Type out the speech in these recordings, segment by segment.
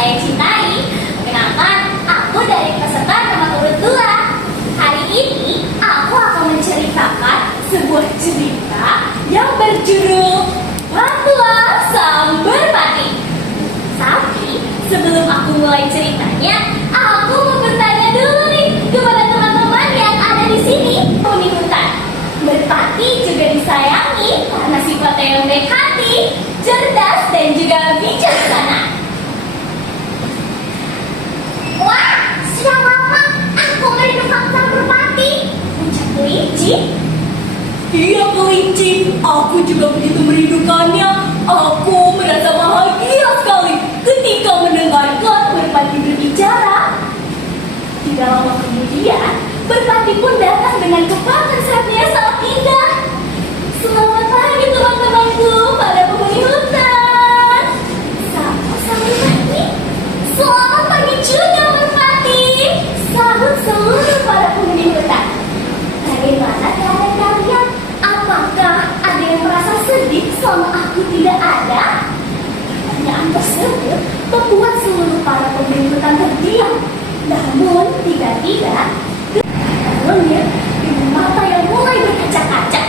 saya cintai. Kenapa? Aku dari peserta nomor urut 2. Hari ini aku akan menceritakan sebuah cerita yang berjudul Fatwa Sang Merpati. Tapi sebelum aku mulai ceritanya, aku mau bertanya dulu nih kepada teman-teman yang ada di sini. Penghuni hutan, merpati juga disayangi karena sifatnya yang baik hati, cerdas dan juga bijaksana. Wah, sudah lama aku merindukan sang merpati. Ucap kelinci. Iya kelinci, aku juga begitu merindukannya. Aku merasa bahagia sekali ketika mendengarkan merpati berbicara. Tidak lama kemudian, merpati pun datang dengan kepakan sayapnya sangat indah. Selamat pagi teman-temanku, para penghuni hutan. Sapa sang merpati. Selamat pagi juga merpati. Sahut seluruh para penghuni hutan. Bagaimana keadaan kalian? Apakah ada yang merasa sedih selama aku tidak ada? Pertanyaan tersebut membuat seluruh para penghuni hutan terdiam. Namun tiba-tiba tangannya dengan mata yang mulai berkaca-kaca.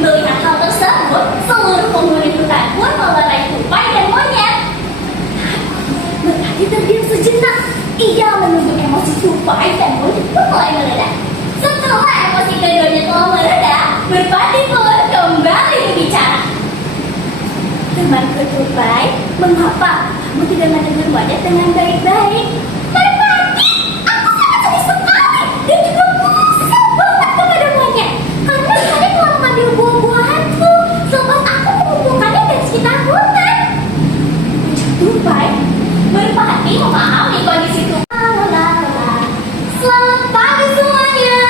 Melihat hal tersebut, seluruh penghuni hutan pun melerai tupai dan monyet. Merpati terdiam sejenak. Ia menunggu emosi tupai dan monyet pun mulai meledak. Setelah emosi keduanya telah mereda, merpati pun kembali berbicara. Temanku tupai, mengapa kamu tidak menegur monyet dengan baik-baik? Merpati, aku sangat sedih sekali dan juga bosan banget kepada monyet karena kalian telah mengambil buah-buahanku selepas aku mengumpulkannya dari sekitar hutan. Ucap tupai. Merpati memahami kondisi tupai. Selamat pagi semuanya.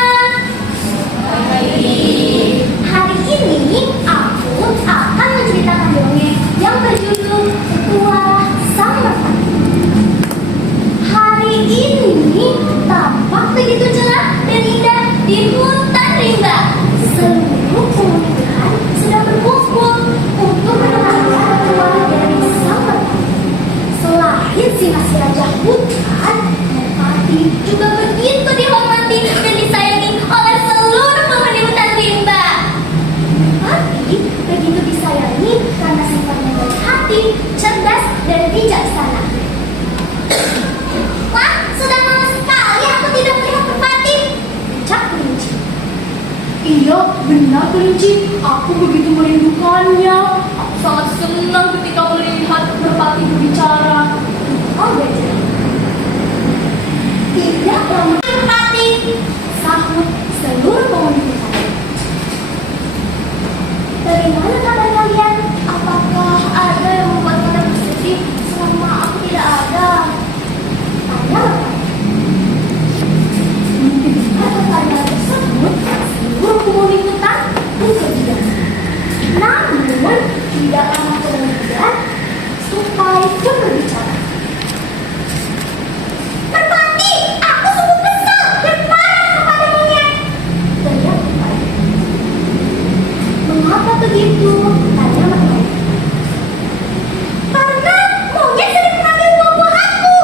Hari ini aku akan menceritakan dongeng yang berjudul Fatwa Sang Merpati. Hari ini tampak begitu cerah dan indah di hutan rimba. Seluruh penghuni hutan sedang berkumpul untuk mendengarkan fatwa dari Sang Merpati. Selain si masih raja hutan, merpati juga begitu dihormati dan disayangi oleh seluruh penghuni hutan rimba. Merpati begitu disayangi karena sifatnya baik hati, cerdas, dan bijaksana. Wah, sudah lama sekali aku tidak melihat merpati. Ucap kelinci. Iya benar kelinci, aku begitu merindukannya. Aku sangat senang ketika melihat merpati berbicara. Oh, betul. Tidak lama merpati, sahut seluruh penghuni hutan. Bagaimana kabar kalian? Apakah ada yang membuat kalian bersedih selama aku tidak ada? Tanya merpati. Mendengar pertanyaan tersebut, seluruh penghuni hutan pun terdiam. Namun tidak lama kemudian, tupai pun berbicara. Merpati, aku sungguh kesal dan marah kepada monyet. Teriak tupai. Mengapa begitu? Tanya merpati. Karena monyet sering mengambil buah-buahanku.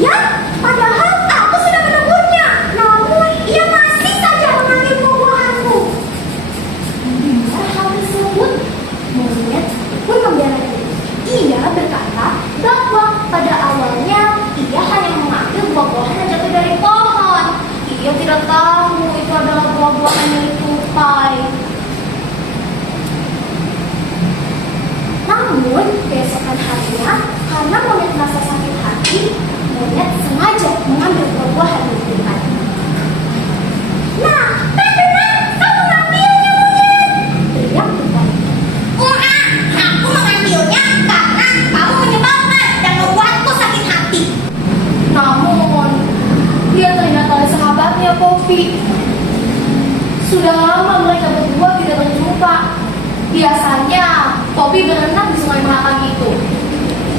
Iya, padahal aku sudah menegurnya. Namun ia masih saja mengambil buah-buahanku. Mendengar hal tersebut, monyet pun membela diri. Ia berkata bahwa pada awalnya ia hanya mengambil buah-buahan yang jatuh dari pohon. Ia tidak tahu itu adalah buah-buahan milik tupai. Namun keesokan harinya, karena monyet merasa sakit hati, monyet sengaja mengambil buah-buahan milik tupai. Nah, benar, kamu mengambilnya monyet. Teriak tupai. Enggak, aku mengambilnya karena kamu menyebalkan dan membuatku sakit hati. Namun dia teringat oleh sahabatnya Poppy. Sudah lama mereka berdua tidak berjumpa. Biasanya Poppy berenang di sungai belakang itu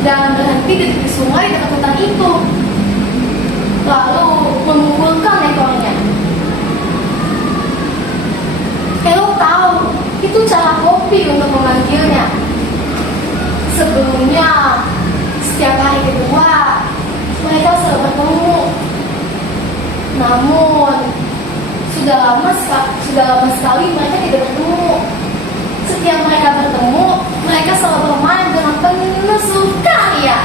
dan berhenti di tepi sungai dekat hutan itu, lalu mengumpulkan ekornya. Elo tahu itu cara Poppy untuk memanggilnya. Sebelumnya, setiap hari kedua bertemu. Namun sudah lama sekali mereka tidak bertemu. Setiap mereka bertemu, mereka selalu bermain dengan penuh sukaria.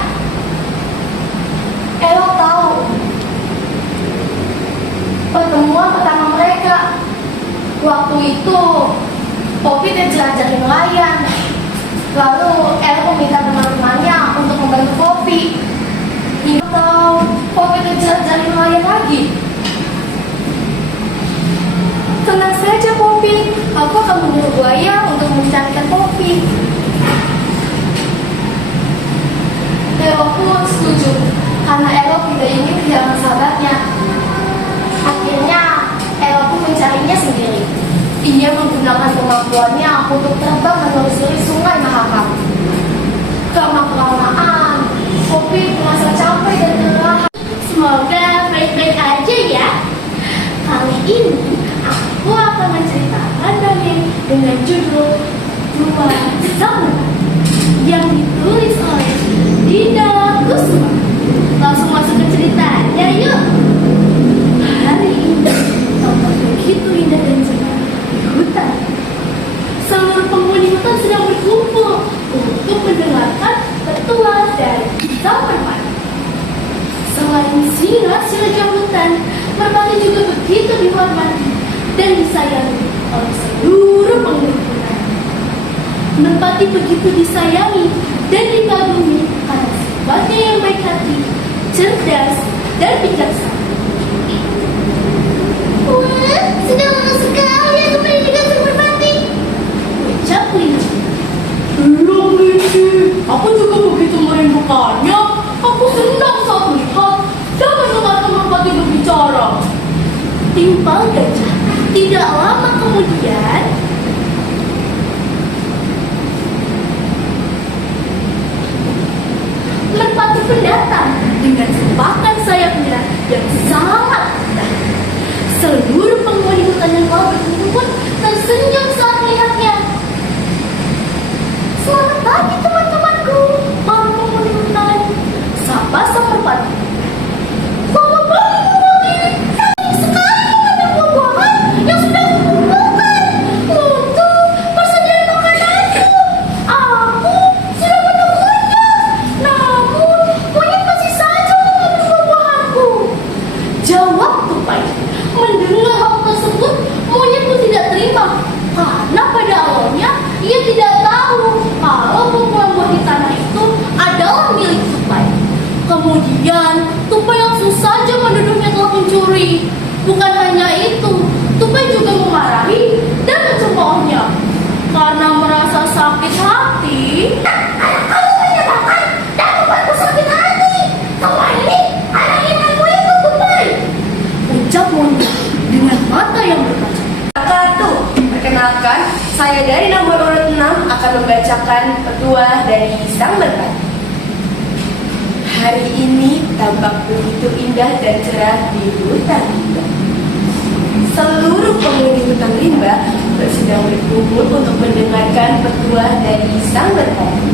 Elo tahu pertemuan pertama mereka. Waktu itu Poppy terjelajah nelayan. Lalu Elo meminta teman-temannya untuk membantu Poppy. Hingga tahu Poppy terjelajah nelayan lagi. Tenang saja Poppy, aku akan menyuruh buaya untuk mencarikan Poppy. Elo pun setuju, karena Elo tidak ingin kehilangan sahabatnya. Akhirnya Elo pun mencarinya sendiri. Ia menggunakan kemampuannya untuk terbang menelusuri sungai Mahakam. Karena kelamaan, Poppy merasa capek dan lelah. Semoga baik-baik aja ya. Kali ini aku akan menceritakan dongeng dengan judul Dua Zaman yang ditulis oleh Dinda Kusuma. Langsung masuk ke ceritanya yuk. Hari ini tampak begitu indah dan cerah di hutan. Seluruh penghuni hutan sedang berkumpul untuk mendengarkan petuah dari kisah merpati. Selain singa si raja hutan, merpati juga begitu dihormati dan disayangi oleh seluruh penghuni hutan. Merpati begitu disayangi dan dikagumi karena sifatnya yang baik hati, cerdas, dan bijaksana. Wah, sudah lama sekali aku pendidikan sang merpati, ucap kelinci. Belum kelinci, aku juga begitu merindukannya. Aku senang saat melihat dan mendengarkan merpati berbicara. Timpal gajah. Tidak lama kemudian, merpati pun datang dengan sepakan sayapnya yang sangat indah. Seluruh penghuni hutan yang telah bertemu pun tersenyum saat melihatnya. Selamat pagi teman-temanku, para penghuni hutan, sapa sang merpati. Selamat pagi merpati. Sayang sekali mengambil buah-buahan yang sudah dikumpulkan untuk persediaan makananku. Aku sudah menunggunya, namun monyet masih saja mengambil buah-buahanku. Jawab tupai. Mendengar hal tersebut, monyet pun tidak terima karena pada awalnya ia tidak tahu kalau kumpulan buah di tanah itu adalah milik tupai. Kemudian tupai langsung saja menuduhnya telah mencuri. Bukan hanya itu, tupai juga memarahi dan mencemoohnya karena merasa sakit hati. Kamu menyebabkan dan membuatku sakit hati. Semua ini anak ingatmu itu tupai. Ucap monyet dengan mata yang berkaca. Satu, perkenalkan, saya dari nomor urut 6 akan membacakan petuah dari sang merpati. Hari ini tampak begitu indah dan cerah di hutan rimba. Seluruh penghuni hutan rimba sedang berkumpul untuk mendengarkan petuah dari sang merpati.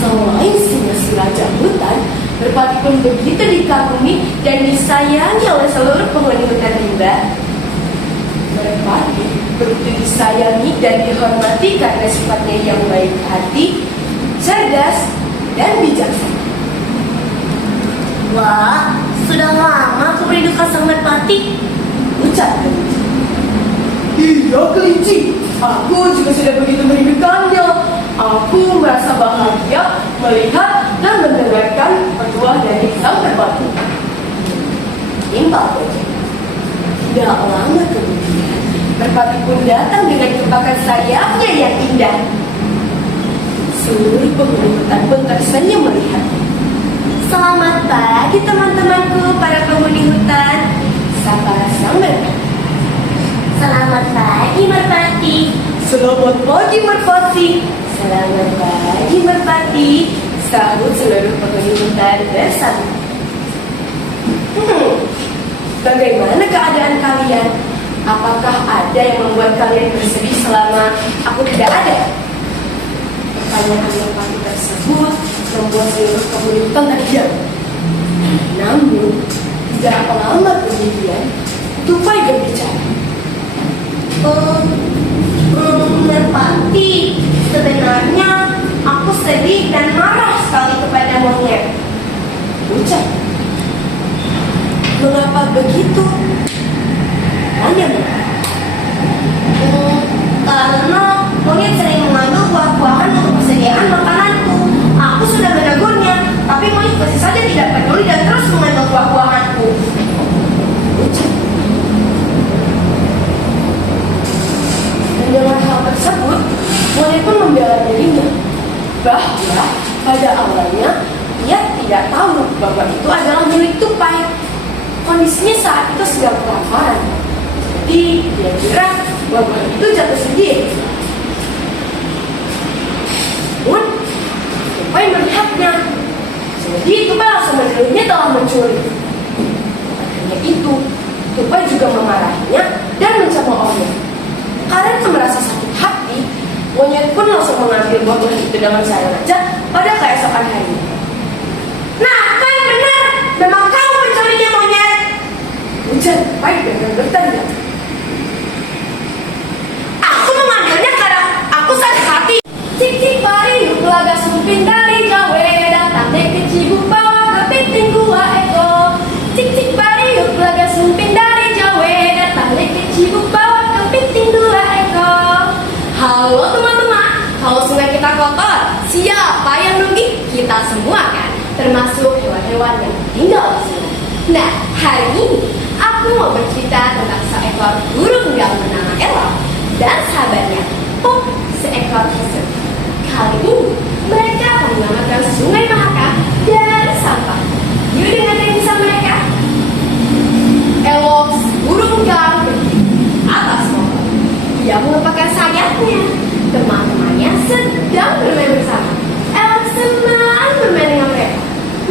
Selain singa si raja hutan, merpati pun begitu dikagumi dan disayangi oleh seluruh penghuni hutan rimba. Merpati begitu disayangi dan dihormati karena sifatnya yang baik hati, cerdas, dan bijaksana. Wah, sudah lama aku merindukan sang merpati, Ucap kelinci. Iya kelinci, aku juga sudah begitu merindukannya. Aku merasa bahagia melihat dan mendengarkan petuah dari sang merpati. Timpal gajah. Tidak lama kemudian, merpati pun datang dengan kepakan sayapnya yang indah. Seluruh penghuni hutan pun tersenyum melihatnya. Selamat pagi teman-temanku para penghuni hutan, sapa sang merpati. Selamat pagi merpati. Selamat pagi merpati. Selamat pagi merpati. Sahut seluruh penghuni hutan bersama. Bagaimana keadaan kalian? Apakah ada yang membuat kalian bersedih selama aku tidak ada? Pertanyaan merpati tersebut membuat seluruh penghuni hutan terdiam. Namun, tidak lama kemudian, tupai berbicara. Merpati, sebenarnya aku sedih dan marah sekali kepada monyet. Ucap, mengapa begitu? Tanya mereka. Karena monyet sering mengambil buah-buahan untuk persediaan makananku. Aku sudah menegurnya, tapi monyet masih saja tidak peduli dan terus mengambil buah-buahanku. Ucap. Dengan hal tersebut, monyet pun membela dirinya bahwa pada awalnya ia tidak tahu bahwa itu adalah milik tupai. Kondisinya saat itu sedang kelaparan, jadi dia kira bahwa itu jatuh sendiri. Namun, tupai melihatnya, jadi tupai langsung menuduhnya telah mencuri. Hanya itu, tupai juga memarahinya dan mencemoohnya. Karena merasa sakit hati, monyet pun langsung mengambil buah itu dengan sengaja pada keesokan harinya. Nah, kau yang benar. Memang kau pencurinya monyet. Ujar tupai dengan bertanya. Aku mengambilnya karena aku sakit hati. Cik-cik pari ulaga sumpin dari Jawa, datang dek ke Cibuk bawa kepiting 2 ekor. Cik-cik pari ulaga sumpin dari Jawa, datang dek ke Cibuk bawa kepiting 2 ekor. Halo teman-teman, kalau sungai kita kotor, siapa yang rugi? Kita semua kan, termasuk hewan-hewan yang tinggal di sini. Nah, hari ini aku mau bercerita tentang seekor burung yang bernama Ella dan sahabatnya Pop, seekor hesut. Kali ini mereka akan menyelamatkan Sungai Mahakam dari sampah. Yuk dengarkan kisah mereka. Elok, burung yang atas pohon. Ia melepaskan sayapnya. Teman-temannya sedang bermain bersama. Elok senang bermain dengan mereka.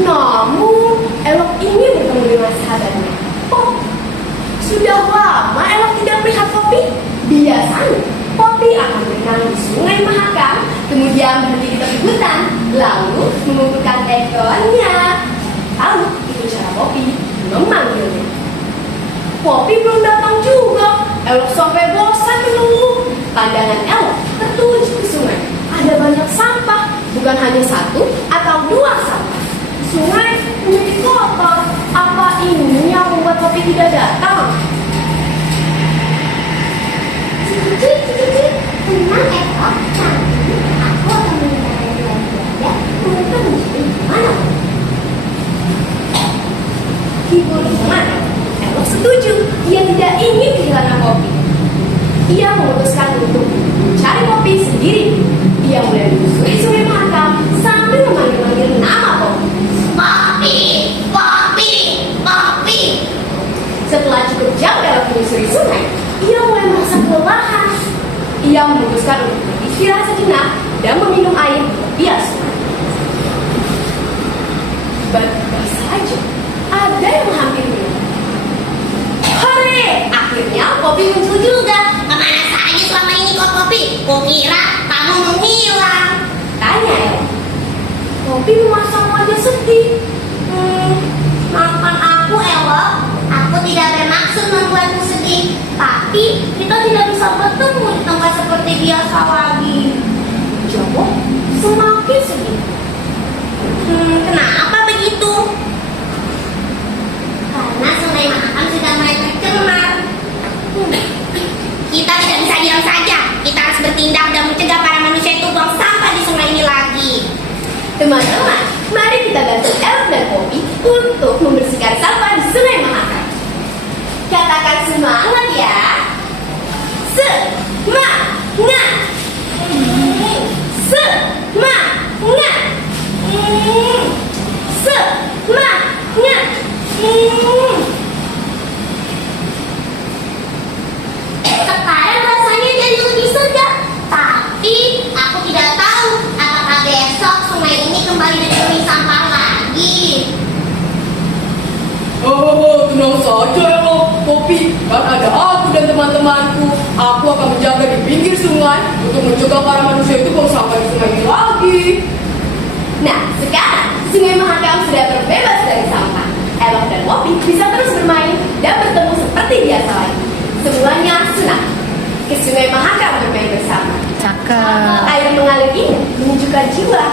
Namun, Elok ingin bertemu dengan sahabatnya, Pop. Sudah lama Elok tidak melihat Poppy. Biasanya, Poppy akan berenang di Sungai Mahakam, kemudian berhenti di tepi hutan, lalu mengumpulkan ekornya. Lalu, itu cara Poppy memanggilnya. Poppy belum datang juga. Elok sampai bosan menunggu. Pandangan Elok tertuju ke sungai. Ada banyak sampah, bukan hanya 1 atau 2 sampah. Sungai menjadi kotor. Apa ini yang membuat Poppy tidak datang? Cik, tenang Eko. Nanti aku akan meninggalkan belanja untuk mencari mana. Hibur teman, Elok setuju. Ia tidak ingin kehilangan Poppy. Ia memutuskan untuk mencari Poppy sendiri. Ia mulai menyusuri Sungai Mahakam sambil memanggil-manggil nama Poppy. Poppy, Poppy, Poppy. Setelah cukup jauh dalam menyusuri sungai, ia mulai merasa kelelahan. Ia memutuskan untuk beristirahat sejenak dan meminum air di tepi sungai. Tiba-tiba saja ada yang menghampirinya. Hore! Akhirnya Poppy muncul juga. Kemana saja selama ini kau Poppy? Kukira kamu menghilang. Tanya Elok. Poppy memasang wajah sedih. Maafkan aku Elok. Aku tidak bermaksud membuatmu sedih. Tapi kita tidak bisa bertemu di tempat seperti biasa lagi. Jawab semakin sedih. Kenapa begitu? Karena Sungai Mahakam sudah mulai tercemar. Kita tidak bisa diam saja. Kita harus bertindak dan mencegah para manusia itu buang sampah di sungai ini lagi. Teman-teman, mari kita bantu Elok dan Poppy untuk membersihkan sampah di Sungai Mahakam. Katakan semangat ya. Semangat. Semangat. Semangat. Sekarang rasanya jadi lebih segar. Tapi aku tidak tahu apakah besok sungai ini kembali dipenuhi sampah lagi. Oh, tenang saja Elok, Poppy. Kan ada aku dan teman-temanku. Aku akan menjaga di pinggir sungai untuk mencegah para manusia itu buang sampah di sungai ini lagi. Nah, sekarang Sungai Mahakam sudah terbebas dari sampah. Elok dan Poppy bisa terus bermain dan bertemu seperti biasa lagi. Semuanya senang ke Sungai Mahakam bermain bersama. Cakep. Air mengalir ini menunjukkan jiwa.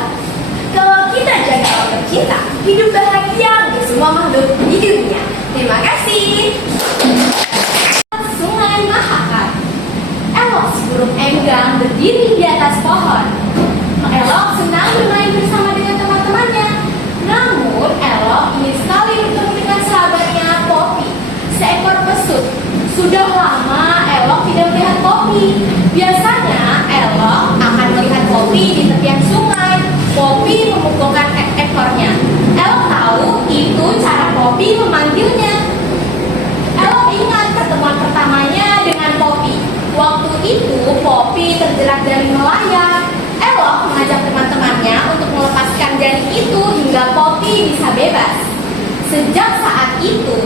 Kalau kita jaga orang tercinta, hidup bahagia untuk semua makhluk di dunia. Terima kasih. Sungai Mahakam. Elok si burung enggang berdiri di atas pohon. Elok senang bermain bersama dengan teman-temannya. Namun Elok ingin sekali bertemu dengan sahabatnya Poppy, seekor pesut. Sudah lama Elok tidak melihat Poppy. Biasanya Elok akan melihat Poppy di tepian sungai. Poppy memukulkan ekornya. Elok tahu itu cara Poppy memanggilnya. Elok ingat pertemuan pertamanya dengan Poppy. Waktu itu Poppy terjerat jaring melayang. Elok mengajak teman-temannya untuk melepaskan jaring itu hingga Poppy bisa bebas. Sejak saat itu,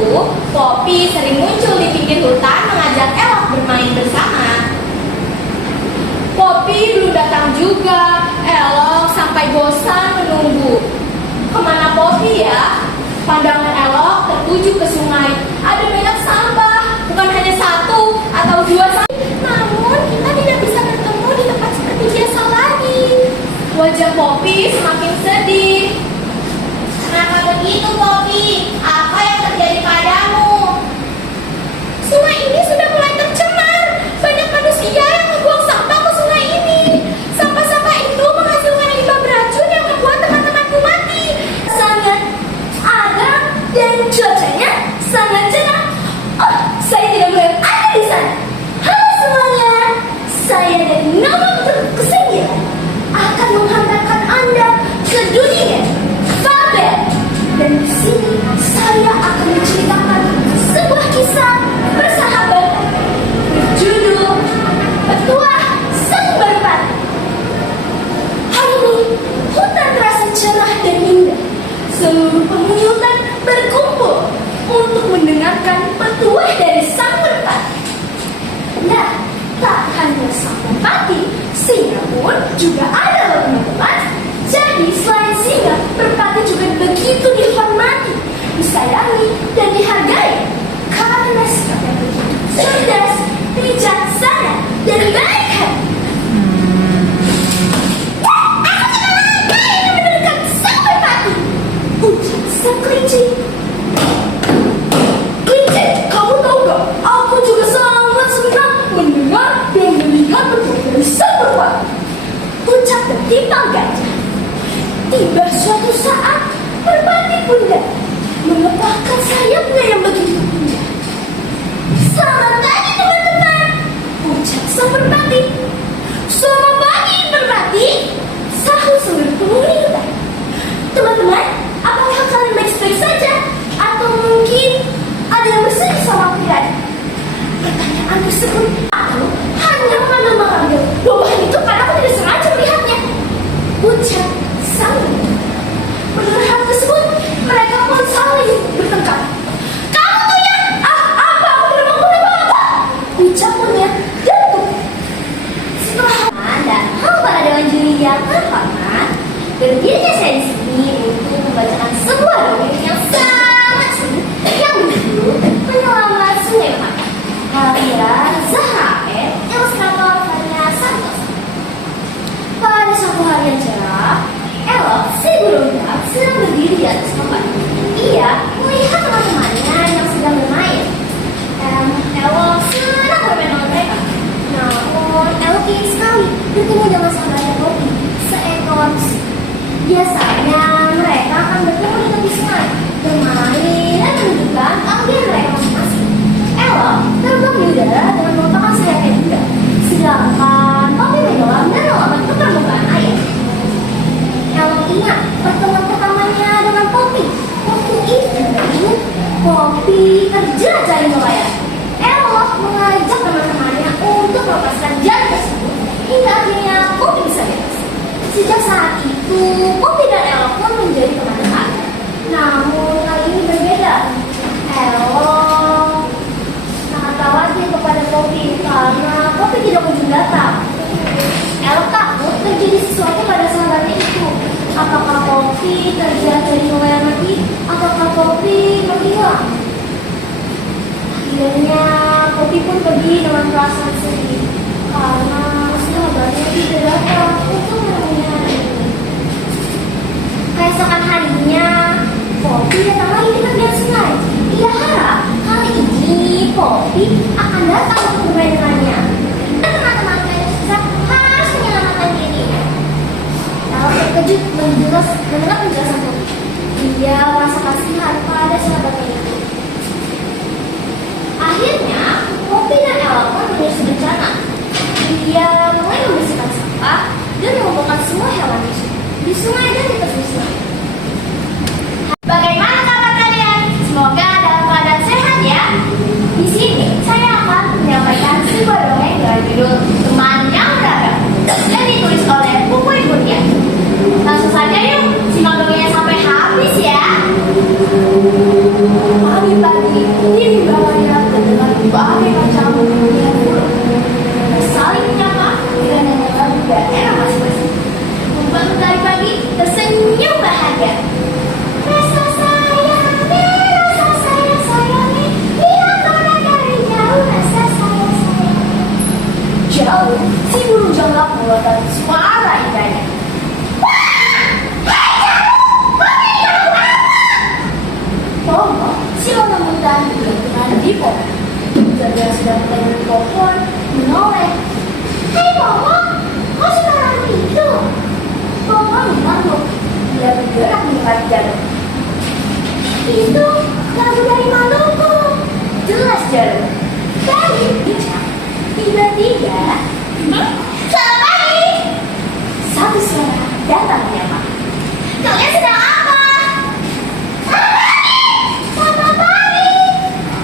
Poppy sering muncul di pinggir hutan mengajak Elok bermain bersama. Poppy belum datang juga. Elok sampai bosan menunggu. Kemana Poppy ya? Pandangan Elok tertuju ke sungai. Ada banyak sampah, bukan hanya satu atau dua sampah. Namun kita tidak bisa bertemu di tempat seperti biasa lagi. Wajah Poppy semakin sedih. Kenapa begitu Poppy? Apa yang terjadi padamu? Sungai ini sudah mulai tercemar. Banyak manusia yang membuang sampah ke sungai ini. Sampah-sampah itu menghasilkan limbah beracun yang membuat teman-temanku mati. Sangat ada dan cuacanya sangat cerah. Oh, saya tidak melihat Anda di sana. Halo semuanya, saya dari nomor ke-9 akan menghantarkan Anda ke dunia Fabel. Dan di sini saya akan menceritakan sebuah kisah bersahabat berjudul Petuah Sang Merpati. Hari ini hutan terasa cerah dan indah. Seluruh penghuni hutan berkumpul untuk mendengarkan petuah dari Sang Merpati. Nah, tak hanya Sang Merpati, singa pun juga ada loh teman-teman. Jadi selain singa, merpati juga begitu dihormati, disayangi, dan dihargai karena sikapnya begitu cerdas, bijaksana, dan baik hati. Aku tidak lagi ingin mendekat Sang Merpati, ujar sang kelinci. Kelinci, kamu tahu gak? Aku juga sangat senang mendengar dan melihat petuah dari Sang Merpati, ucap tertimpang gajah. Tiba suatu saat, merpati pun datang, mengepakkan sayapnya yang begitu indah. Selamat pagi teman-teman, ucap sang merpati. Selamat pagi merpati, sahut seluruh penghuni hutan. Teman-teman, apakah kalian baik-baik saja? Atau mungkin ada yang bersedih sama kalian? Pertanyaan tersebut aku hanya mengambil buah itu karena aku tidak sengaja melihatnya, ucap sang. Mendengar hal tersebut, mereka pun saling bertengkar. Kamu tuh ya, apa? Aku tidak mau apa-apa, ucapnya jatuh. Setelah dan para dewan juri yang terhormat, berdirinya saya di sini untuk membacakan sebuah dongeng yang sangat seru yang berjudul Penyelamat Sungai Mahakam, karya Zahrael, ilustrator Fania Santos. Pada suatu hari yang cerah, Elok si burung gagak sedang berdiri di atas pohon. Ia melihat teman-temannya yang sedang bermain. Elok senang bermain dengan mereka. Namun Elok ingin sekali bertemu dengan sahabatnya Poppy, seekor pesut. Biasanya mereka akan bertemu di tepi sungai, bermain dan menunjukkan keahlian mereka masing-masing. Elok terbang di udara dengan merupakan sayapnya juga, sedangkan Poppy menyelam dan melompat ke permukaan air. Elok ingat pertemuan pertamanya dengan Poppy. Waktu itu Poppy terjerat jaring melayang. Elok mengajak teman-temannya untuk melepaskan jaring tersebut hingga akhirnya Poppy bisa bebas. Sejak saat itu Poppy dan Elok pun menjadi teman dekat. Namun kali ini berbeda. Elok sangat khawatir kepada Poppy karena Poppy tidak kunjung datang. Elok takut terjadi sesuatu pada sahabatnya itu. Apakah Poppy terjerat jaring melayang lagi? Apakah Poppy melihat Akhirnya Poppy pun pergi dengan perasaan sedih karena sahabatnya tidak datang untuk menemui ini. Keesokan harinya, Poppy datang lagi dengan Dance Night. Ia harap kali ini Poppy akan datang untuk bermain dengannya. Dan teman-teman Medusa harus menyelamatkan dirinya. Lalu terkejut mendengar penjelasan Poppy. Dia merasa kasihan pada sahabatnya itu. Akhirnya, Poppy dan Ella pun menyusun rencana. Dia mulai membersihkan sampah dan mengumpulkan semua hewan di sungai dan di tepi sungai. Bagaimana kabar kalian? Semoga dalam keadaan sehat ya. Di sini saya akan menyampaikan sebuah dongeng dengan judul Teman yang Beragam yang ditulis oleh Pupui Kurnia. Langsung saja yuk, simak dongengnya sampai habis ya. Pagi-pagi, di bawahnya terdengar berbagai macam bunyian burung. Saling menyapa dengan nyanyian daerah masing-masing. Membangun dari pagi tersenyum bahagia. Rasa sayang nih, lihat orang dari jauh, rasa sayang. Jauh, si burung jalak mengeluarkan suara indahnya. Popo, si orangutan berlindungan di pohon. Dia sedang berada di pohon, menoleh. Hei Popo, kau sekarang itu? Popo mengangguk. Dia bergerak mendekati jarum. Itu lagu dari Maluku. Jelas jarum. Dari bicara. Tiba-tiba, selamat pagi. Satu suara datang menyapa. Kalian sedang apa? Selamat pagi.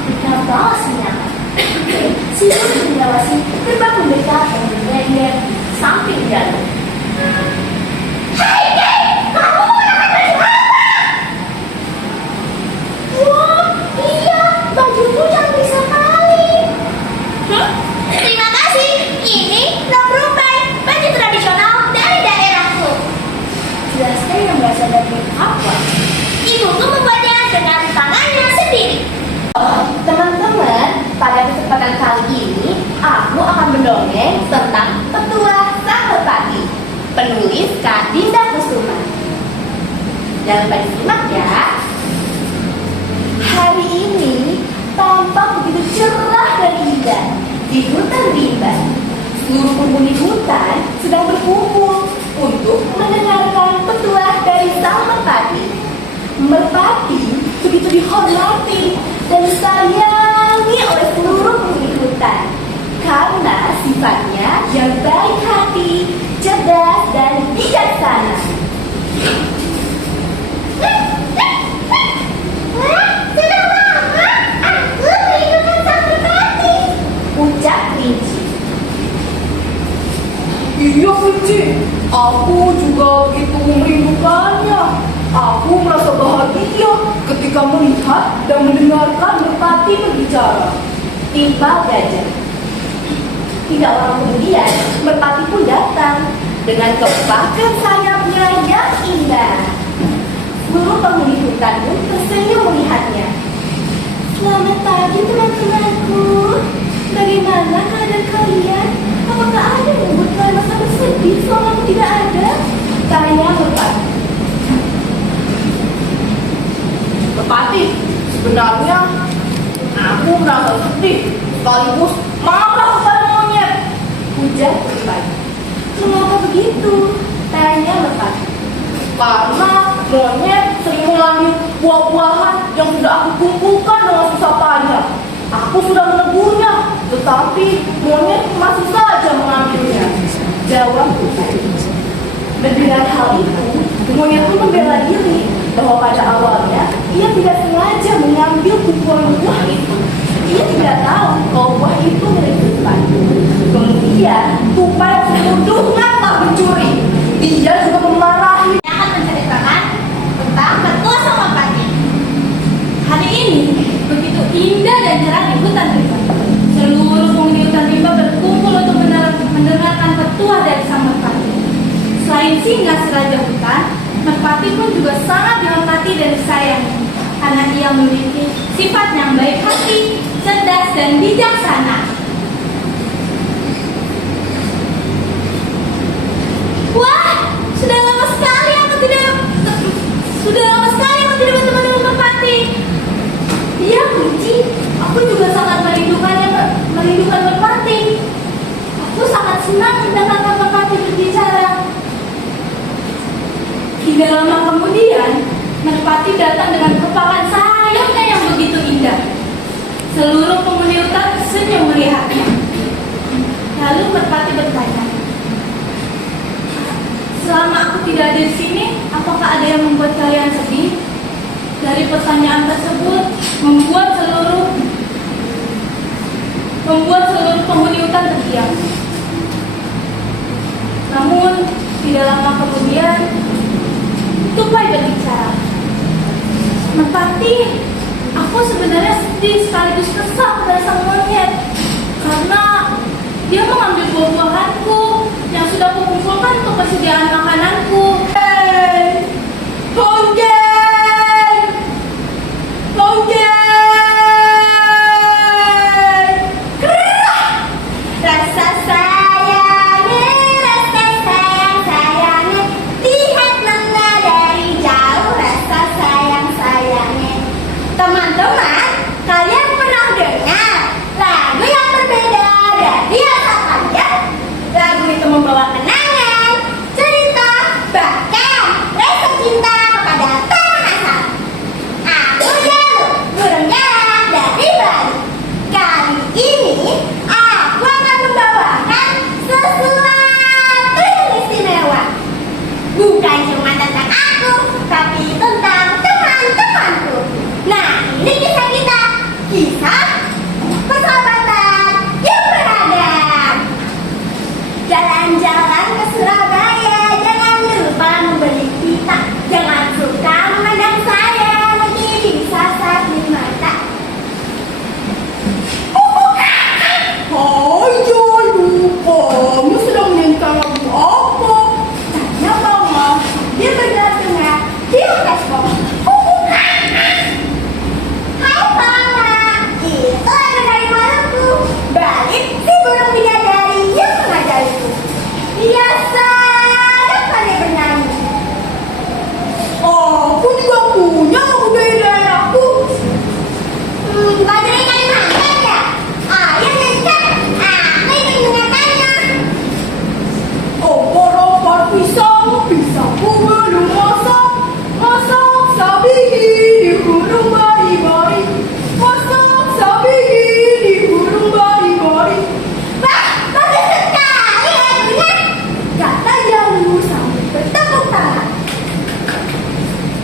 Kita balas menyapa. Si burung mengawasi gerbang mendekat dan berlengger samping jarum. Hei, kamu menggunakan baju apa? Wah, iya, bajumu cantik sekali. Terima kasih, ini Nomrumbai, baju tradisional dari daerahku. Jelasnya yang berasal dari apa? Ibuku membuatnya dengan tangannya sendiri. Teman-teman, pada kesempatan kali ini aku akan mendongeng tentang Petuah Sang Merpati, penulis Kak Dinda Kusuma. Jangan lupa disimak ya. Hari ini tampak begitu cerah dan indah di hutan rimba. Seluruh penghuni hutan sedang berkumpul untuk mendengarkan petuah dari Sang Merpati. Merpati begitu dihormati dan disayangi oleh seluruh penghuni hutan karena sifatnya yang baik hati, cerdas, dan bijaksana. Wah, senang banget aku merindukan Sang Merpati, ucap Kelinci. Iya Kelinci, aku juga begitu merindukannya. Aku merasa bahagia ketika melihat dan mendengarkan Merpati berbicara. Timpal Gajah. Tidak lama kemudian, Merpati pun datang dengan kepakan sayapnya yang indah. Seluruh penghuni hutan pun tersenyum melihatnya. Selamat pagi teman-temanku. Bagaimana keadaan kalian? Apakah ada yang membuat kalian merasa bersedih selama aku tidak ada? Tanya Merpati. Merpati, sebenarnya aku merasa sedih sekaligus marah kepada monyet. Ujar Merpati. Mengapa begitu? Tanya Merpati. Karena monyet sering mengambil buah-buahan yang sudah aku kumpulkan dengan susah payah. Aku sudah menegurnya, tetapi monyet masih saja mengambilnya. Jawab Merpati. Mendengar hal itu, monyet pun membela diri bahwa pada awalnya ia tidak sengaja mengambil kumpulan buah itu. Ia tidak tahu kalau buah itu milik Merpati. Kemudian tupai menuduhnya telah mencuri. Dia juga memarahi. Akan menceritakan tentang Petuah Sang Merpati. Hari ini begitu indah dan cerah di hutan rimba. Seluruh penghuni hutan rimba berkumpul untuk mendengarkan petuah dari Sang Merpati. Selain singa si raja hutan, Merpati pun juga sangat dihormati dan disayangi karena ia memiliki sifat yang baik hati, cerdas, dan bijaksana. Wah, sudah lama sekali aku tidak bertemu Merpati. Iya, Kelinci, aku juga sangat merindukan Merpati. Aku sangat senang mendengarkan Merpati berbicara. Tidak lama kemudian, Merpati datang dengan kepakan sayapnya yang begitu indah. Seluruh penghuni hutan senyum melihatnya. Lalu Merpati bertanya, selama aku tidak ada di sini, apakah ada yang membuat kalian sedih? Dari pertanyaan tersebut membuat seluruh penghuni hutan terdiam. Namun tidak lama kemudian Tupai berbicara. Merpati, aku sebenarnya sedih sekaligus kesal pada sang monyet karena dia mengambil buah-buahanku yang sudah kukumpulkan untuk persediaan makananku. Hey, Ponggen! Ponggen! Rasa sayangnya, lihat mana dari jauh rasa sayangnya. Teman-teman, kalian pernah dengar lagu yang berbeda dari asal kalian? Lagu itu membawa kenangan, cerita, bahkan rasa cinta kepada tanah asal. Aku Jalu, burung jalak dari Bali. Kali ini aku akan membawakan sesuatu yang istimewa. Bukan cuma tentang aku, tapi tentang teman-temanku. Nah, ini kisah kita. Kisah persahabatan yang beragam. Jalan-jalan ke Surabaya, jangan lupa membeli pita. Jangan suka memandang saya, nanti bisa sakit mata. Hai Jalu, kamu sedang menyanyikan lagu apa? Tanya Mama, dia berdengar di atas pohon. Hai Mama, itu lagu dari Maluku. Balik si burung bidadari yang mengajariku. Dia sangat pandai bernyanyi. Aku juga punya lagu dari daerahku. Lagu dari Kalimantan ya? Ayo nyanyikan, aku ingin mendengarkannya. Opor-opor pisangku belum masak sabigi di gunung bari-bari. Masak sabigi di gunung bari-bari. Wah, bagus sekali lagunya. Kata Jalu sambil bertepuk tangan.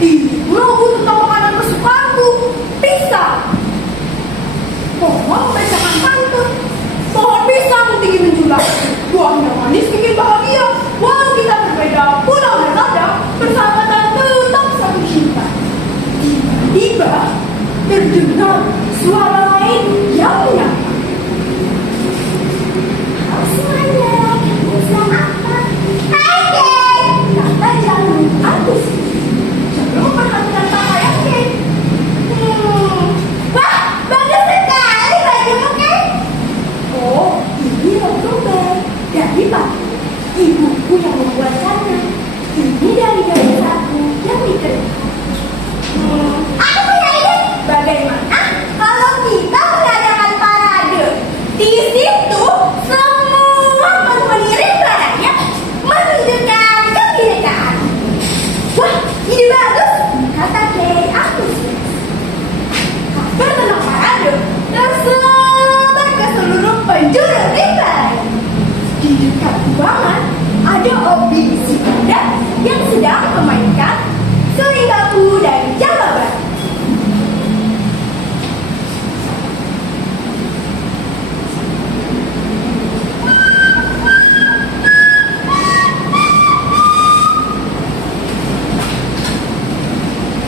Itu lagu tentang makanan kesukaanku, pisang. Pohon membacakan pantun. Pohon pisang tinggi menjulang, buahnya manis bikin bahagia. Walau kita berbeda pulau dan nada, persahabatan tetap satu cinta. Tiba-tiba terdengar suara lain yang menyapa. Halo semuanya, kamu sedang apa? Hai Kay, kata Jalu antusias. Jalu memperhatikan pakaian Kay. Wah, bagus sekali bajumu Kay. Oh, ini Oktober dari Bali. Ibuku yang membuatkannya. Ini dari desaku yang dikerjakan. Aku punya ide. Bagaimana kalau kita mengadakan parade? Di situ semua penghuni Rimbaraya menunjukkan kebinekaan. Wah, ide bagus, kata Kay antusias. Kabar tentang parade tersebar ke seluruh penjuru Rimbaraya. Di dekat ruangan ada Obi si Panda yang sedang memainkan Suribaku dan Jambabar.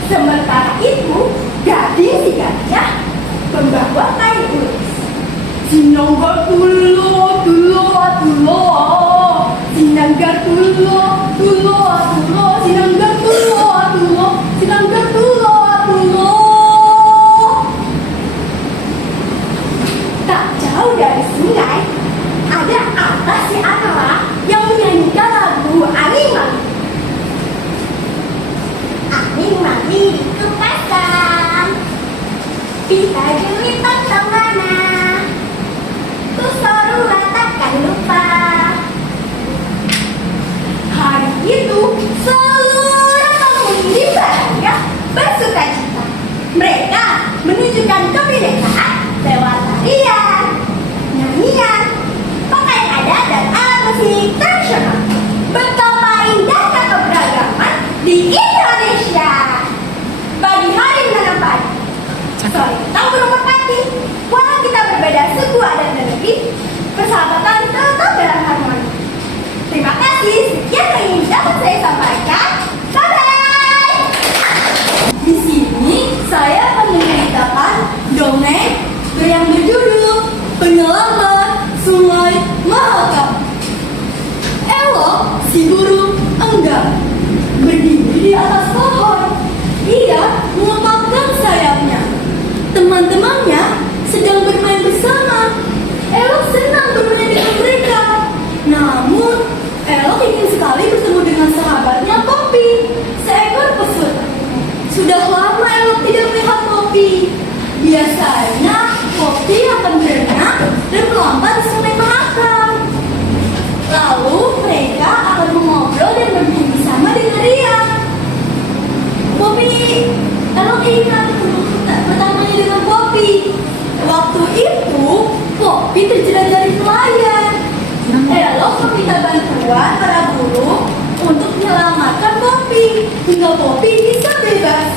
Sementara itu, gading si gajah membawa kain ulis. Sinanggar tulo, sinanggar tulo, sinanggar tulo. Kita julitan kemana? Ku suruh takkan lupa. Hari itu seluruh penghuni Bangga bersuka cita. Mereka menunjukkan kebinekaan lewat tarian, nyanyian, pakaian adat dan alat musik tradisional. Betapa indahnya keberagaman di Indonesia. Bagi hari menanam padi, sore kita berempati. Walau kita berbeda suku, adat dan negeri, persahabatan tetap dalam harmoni. Terima kasih. Sekian yang ingin dapat saya sampaikan. Bye-bye. Di sini saya akan menceritakan dongeng yang berjudul Penyelamat Sungai Mahakam. Elok si burung enggan berdiri di atas pohon. Ia mengepakkan sayapnya. Teman-temannya sedang bermain bersama. Elok senang bermain dengan mereka. Namun Elok ingin sekali bertemu dengan sahabatnya Poppy, seekor pesulap. Sudah lama Elok tidak melihat Poppy. Biasanya Poppy akan berenang dan melompat di sungai Mahakam. Lalu mereka akan mengobrol dan bermain bersama dengan Ria. Poppy, Elok ingin pertamanya dengan Poppy. Waktu itu Poppy terjerat dari nelayan. Elok meminta bantuan para burung untuk menyelamatkan Poppy hingga Poppy bisa bebas.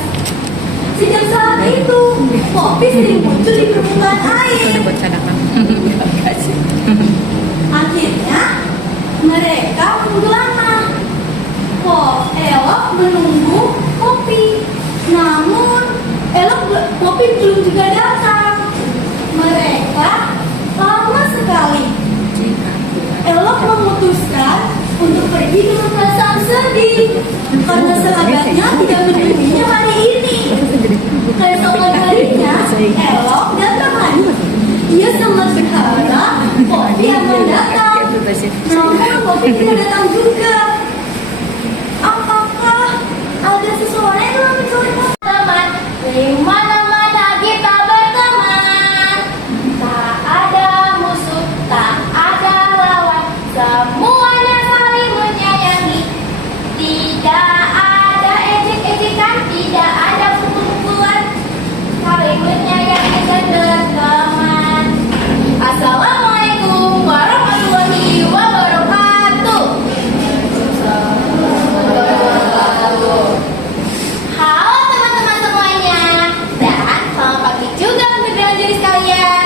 Sejak saat itu, Poppy sering muncul di permukaan air. Akhirnya, mereka menunggu lama. Elok menunggu Poppy. Namun, Poppy belum juga datang. Mereka lama sekali. Elok memutuskan untuk pergi dengan perasaan sedih karena sahabatnya tidak menemuinya hari ini. Keesokan harinya, Elok datang lagi. Ia sangat berharap Poppy akan datang. Namun Poppy tidak datang juga. Apakah ada seseorang yang telah menculik teman? Di mana-mana kita berteman. Tak ada musuh, tak ada lawan. Semuanya saling menyayangi. Tidak ada ejek-ejekan, tidak ada pukul-pukulan. Saling menyayangi dan berteman. Assalamualaikum warahmatullahi wabarakatuh. Halo teman-teman semuanya, dan selamat pagi juga untuk belajar sekalian.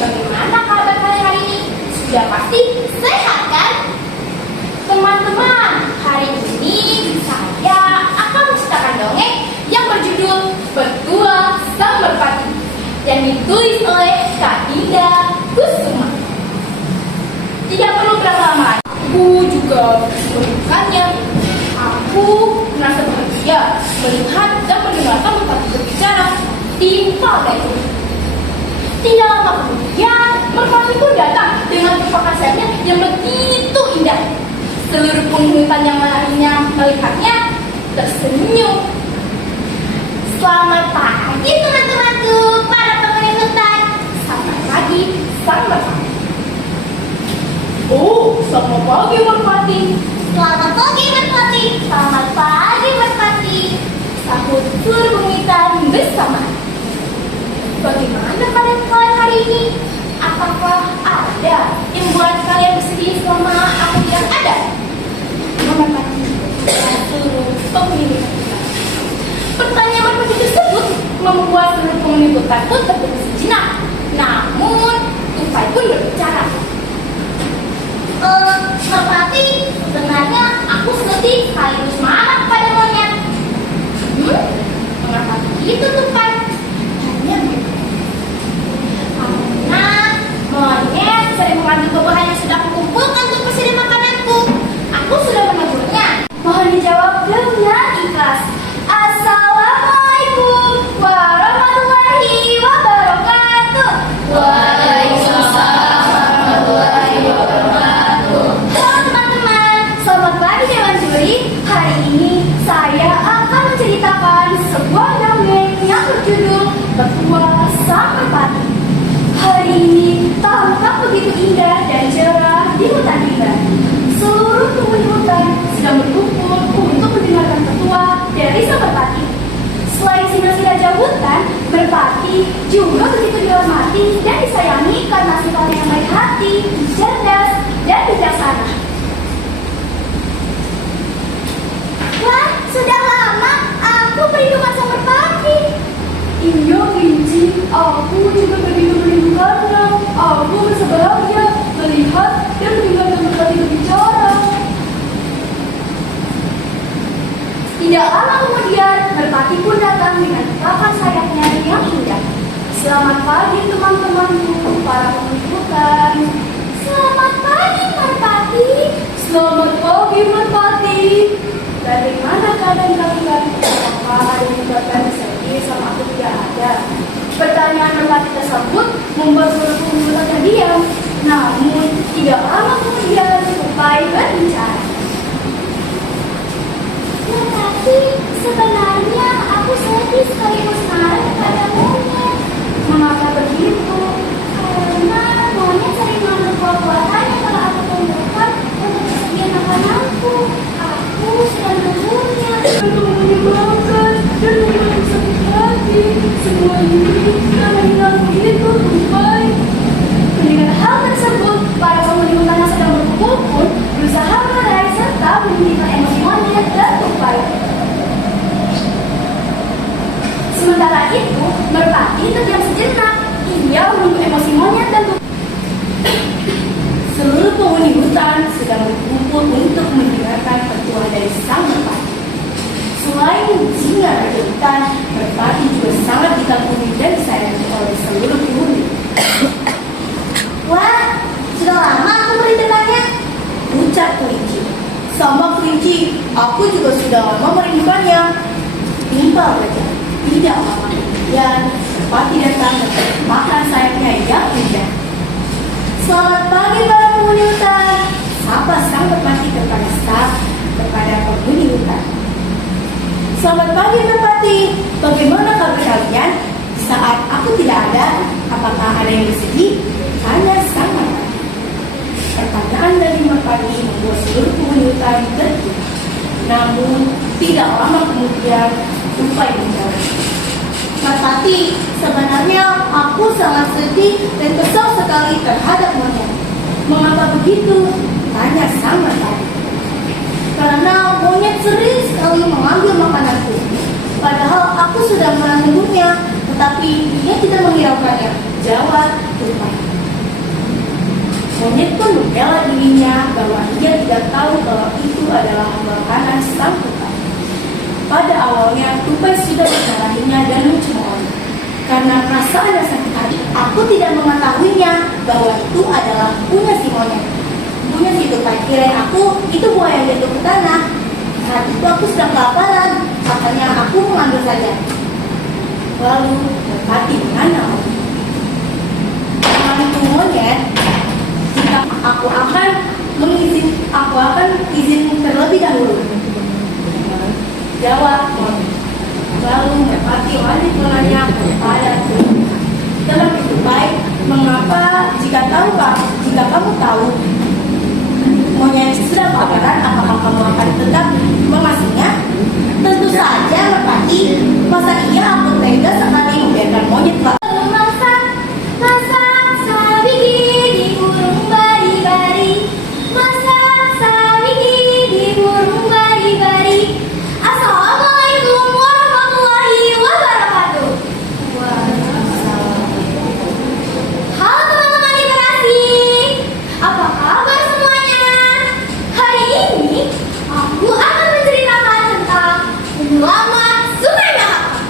Bagaimana kabar kalian hari ini? Sudah pasti sehat kan? Teman-teman, hari ini saya akan menceritakan dongeng yang berjudul Petua Sang Merpati yang ditulis oleh Kak Dinda Kusuma. Tidak perlu berlama-lama, aku juga menemukannya. Aku merasa bahagia melihat dan mendengarkan merpati berbicara di pagar itu. Tidak lama kemudian, merpati pun datang dengan kepakan sayapnya yang begitu indah. Seluruh penghuni hutan yang lainnya melihatnya tersenyum. Selamat pagi teman-temanku, para penghuni hutan. Selamat pagi, sang merpati. Oh, selamat pagi Merpati. Selamat pagi merpati. Selamat pagi merpati. Sahut seluruh penghuni hutan bersama. Bagaimana kalian hari ini? Apakah ada yang buat kalian bersedih selama aku tidak ada? Merpati dan seluruh penghuni hutan. Pertanyaan merpati tersebut membuat seluruh penghuni hutan pun terdiam sejenak. Namun, Tupai pun berbicara. Merpati, sebenarnya aku sedih sekaligus marah pada monyet. Mengapa begitu Tupai? Karena monyet sering mengambil buah-buahan yang sudah kukumpulkan untuk persediaan makananku. Aku sudah menegurnya. Mohon dijawab dengan ikhlas. Assalamualaikum warahmatullahi wabarakatuh. Waalaikumsalam warahmatullahi wabarakatuh. Halo teman-teman, selamat pagi Dewan Juri. Hari ini saya akan menceritakan sebuah dongeng yang Petua Sang Merpati. Hari ini tampak begitu indah dan cerah di hutan rimba. Seluruh penghuni hutan sedang berkumpul untuk mendengarkan petua dari Sang Merpati. Selain si raja hutan, Merpati juga begitu dihormati dan disayangi karena sifatnya yang baik hati, cerdas, dan bijaksana. Wah, sudah lama aku merindukan Sang Merpati. Iya, Kelinci, aku juga begitu merindukannya. Aku merasa bahagia melihat dan mendengarkan Merpati berbicara. Tidak lama kemudian, Merpati pun datang dengan kapan sayapnya yang indah. Selamat pagi teman-temanku, para penghuni hutan. Selamat pagi, Merpati. Selamat pagi, Merpati. Bagaimana keadaan kalian? Apakah ada yang menyebabkan sedih sama aku tidak ada? Pertanyaan Merpati tersebut membuat seluruh penghuni hutan terdiam. Namun, tidak lama kemudian Tupai berbicara. Merpati, sebenarnya aku sedih sekaligus marah kepada monyet. Mengapa begitu? Karena monyet sering mengambil buah-buahan yang telah aku tumbuhkan untuk kesekian makananku. Aku sedang menunggunya. Untuk menyenangkan dan membuat sakit hati. Semua ini karena hilangmu itu, Tupai. Mendengar hal tersebut, para penghuni hutan yang sedang berkumpul pun berusaha meraih serta menghentikan emosi monyet dan Tupai. Sementara itu, Merpati terdiam sejenak. Ia menunggu emosi monyet dan Tupai. Seluruh penghuni hutan sedang berkumpul untuk mendengarkan petua dari Sang Merpati. Selain singa raja hutan, Merpati juga sangat dikagumi dan disayangi oleh seluruh penghuni. Wah, sudah lama aku merindukannya. Ucap Kelinci. Sama Kelinci, aku juga sudah lama merindukannya. Timpal raja. Tidak lama kemudian, Merpati datang dan makan sayapnya yang indah. Selamat pagi para penghuni hutan. Sapa Sang Merpati kepada penghuni hutan. Selamat pagi Merpati. Bagaimana kabar kalian? Saat aku tidak ada, apakah ada yang bersedih? Tanya Sang Merpati. Pertanyaan dari Merpati membuat seluruh penghuni hutan terdiam. Namun tidak lama kemudian Tupai menjawab. Merpati, sebenarnya aku sangat sedih dan kesal sekali terhadap monyet. Mengapa begitu? Tanya Sang Merpati. Karena monyet sering sekali mengambil makananku. Padahal aku sudah menanggungnya, tetapi dia tidak menghiraukannya. Jawab Tupai. Monyet pun membela dirinya bahwa dia tidak tahu kalau itu adalah makanan Sang Tupai. Pada awalnya, Tupai sudah memarahinya dan mencemoohnya. Karena perasaannya sakit hati, aku tidak mengetahuinya bahwa itu adalah punya si monyet. Punya si Tupai, kirain aku itu buah yang jatuh ke tanah. Saat itu aku sedang kelaparan, makanya aku mengambil saja. Lalu Merpati menanya lagi. Temanku monyet, jika aku akan izin terlebih dahulu. Jawab monyet. Lalu Merpati lanjut menanya kepada Tupai. Teman Tupai, mengapa jika kamu tahu monyet sedang kelaparan, apakah kamu akan tetap mengasihinya? Tentu saja Merpati. Masa iya aku tega sekali membiarkan monyet Masak sabiki di burung bari-bari. Masak sabiki di burung bari-bari. Assalamualaikum warahmatullahi wabarakatuh. Halo teman-teman literasi, apa kabar semuanya? Hari ini aku akan menceritakan tentang penyelamat Sungai Mahakam.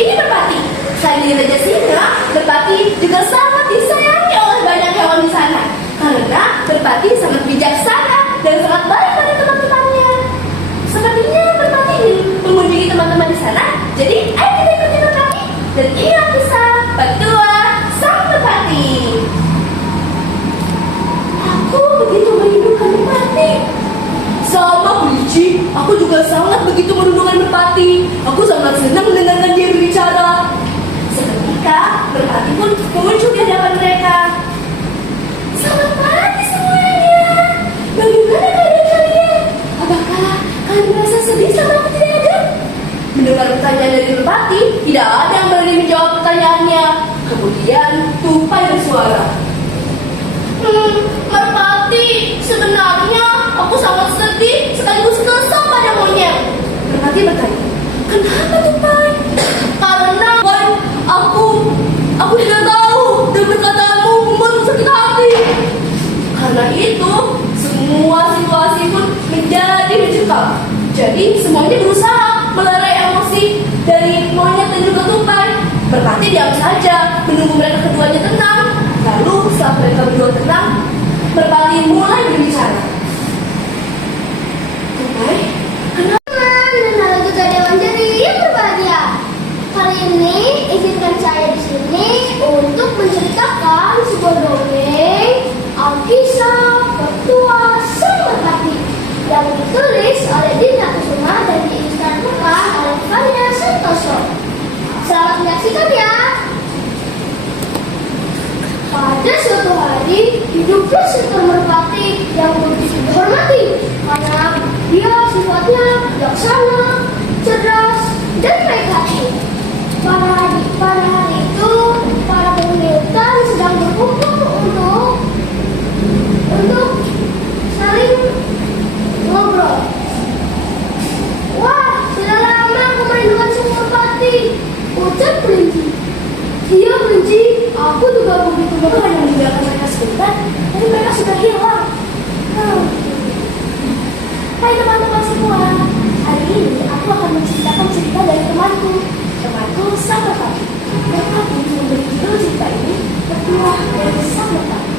Ini merpati. Selain jadi raja singa, merpati juga sangat disayangi oleh banyak hewan di sana. Karena merpati sangat bijaksana dan sangat baik pada teman-temannya. Sepertinya merpati ingin mengunjungi teman-teman di sana. Jadi, ayo kita ikuti merpati dan ingat pesan petua sang merpati. Aku begitu merindukan merpati. Sama kelinci, aku juga sangat begitu merindukan merpati. Aku sangat senang mendengarkan dia berbicara. Seketika, merpati pun muncul di hadapan mereka. Selamat pagi semuanya. Bagaimana keadaan kalian? Apakah kalian merasa sedih sama aku tidak ada? Mendengar pertanyaan dari merpati, tidak ada yang berani menjawab pertanyaannya. Kemudian, tupai bersuara. Merpati, sebenarnya aku sangat sedih sekaligus kesal pada monyet. Merpati bertanya, Kenapa tupai? karena aku tidak tahu dan perkataanmu membuatku sakit hati. Karena itu, semua situasi pun menjadi mencekam. Jadi semuanya berusaha melerai emosi dari monyet dan juga tupai. Merpati diam saja menunggu mereka keduanya tenang. Lalu setelah mereka berdua tenang, merpati mulai berbicara. Tupai, Dan halo juga Dewan Jeri yang berbahagia. Kali ini izinkan saya di sini untuk menceritakan sebuah dongeng Alkisah Petua Sang Merpati yang ditulis oleh Dina Kusuma dan diilustrasikan oleh Fania Santoso. Selamat menyaksikan ya. Pada suatu hari hiduplah seekor merpati yang begitu dihormati karena dia sifatnya bijaksana, cerdas, dan baik hati. Pada hari itu, para penghuni hutan sedang berkumpul untuk saling ngobrol. Wah, sudah lama aku merindukan si merpati, ucap kelinci. Iya kelinci, aku juga begitu hanya meninggalkan mereka sebentar, tapi mereka sudah hilang. Hai teman-teman semua, hari ini aku akan menceritakan cerita dari temanku Sang Merpati. Merpati memberi judul cerita ini Petua dari Sang Merpati.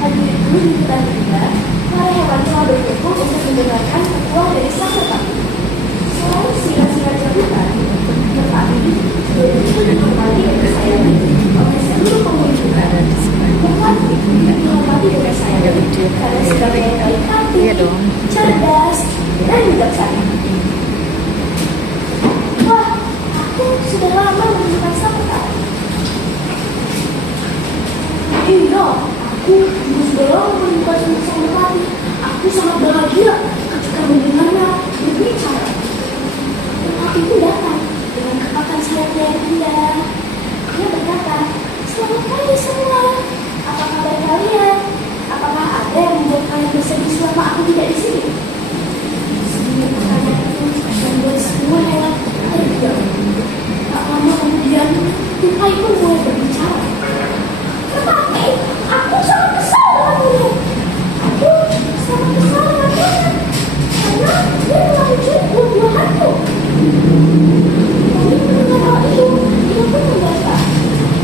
Hadirin dulu di hutan kita, para hewan telah berkumpul untuk mendengarkan petua dari Sang Merpati. Selain singa-singa hutan, merpati juga dihormati dan disayangi oleh seluruh penghuni hutan. Merpati dihormati dan disayangi karena sebagai yang baik hati, cerdas, dan bijaksana. Wah, aku sudah lama merindukan Sang Merpati. Iya, aku juga sudah lama merindukan Sang Merpati. Aku sangat bahagia ketika mendengarnya berbicara. Merpati itu datang dengan kepakan sayapnya yang indah. Dia berkata, selamat pagi semua. Apa kabar kalian? Apakah ada yang membuat kalian bersedih selama aku tidak di sini? Semua pertanyaan itu membuat semua hewan terdiam. Tak lama kemudian, tupai pun mulai berbicara. Merpati, aku sangat kesal denganmu. Aku sangat kesal dengannya karena dia telah mencuri buah-buahanku. Lalu mendengar hal itu, dia pun membaca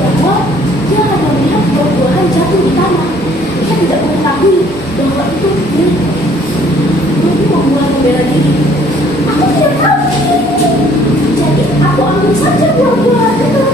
bahwa dia hanya melihat buah-buahan jatuh di tanah. Dia tidak mengetahui bahwa itu miliknya. Dia pun memulai membela diri. Aku tidak tahu ini. Jadi aku ambil saja buah-buahan itu.